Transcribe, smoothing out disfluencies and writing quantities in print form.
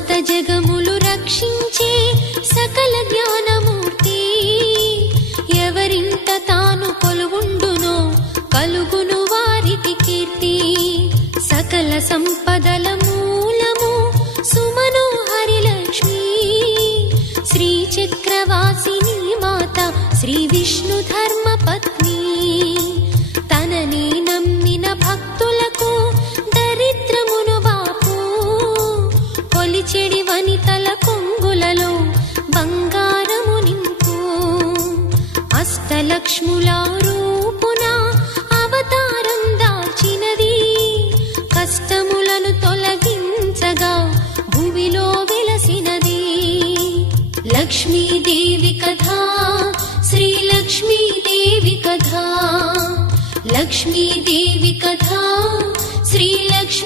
సమస్త జగములు రక్షించే సకల జ్ఞానమూర్తి ఎవరింట తాను కొలువుండునో కలుగును వారికి కీర్తి సకల సంపదల మూలము సుమనోహరి లక్ష్మి శ్రీ చక్రవాసిని మాత శ్రీ విష్ణు ధర్మ పత్ని తనని నమ్మిన భక్తులకు దరిద్రమును బాపు కొలిచెడి వనితల కొంగులలో బంగారము నింపు అష్టలక్ష్ముల రూపున అవతారం దాల్చినది కష్టములను తొలగించగా భూమిలో వెలసినది లక్ష్మీదేవి కథ శ్రీ లక్ష్మీదేవి కథ లక్ష్మీదేవి కథ శ్రీ లక్ష్మీ